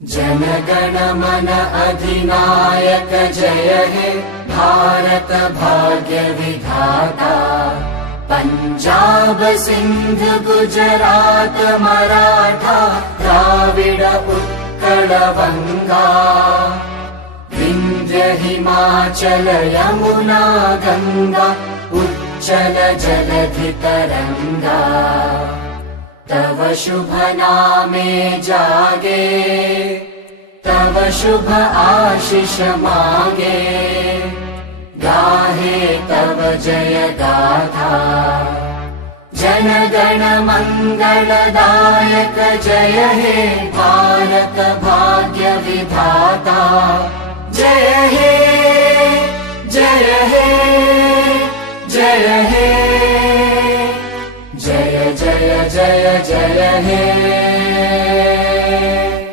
जनगण मन अधिनायक जय हे भारत भाग्य विधाता। पंजाब सिंध गुजरात मराठा द्राविड उत्कल बंगा। विंध्य हिमाचल यमुना गंगा उच्चल जलधि तरंगा। तव शुभ नामे जागे तव शुभ आशीष मागे। गाहे तव जय गाथा जनगण मंगलदायक जय हे भारत भाग्य विधाता। जय हे जय हे जय हे जय जय जय जय हे।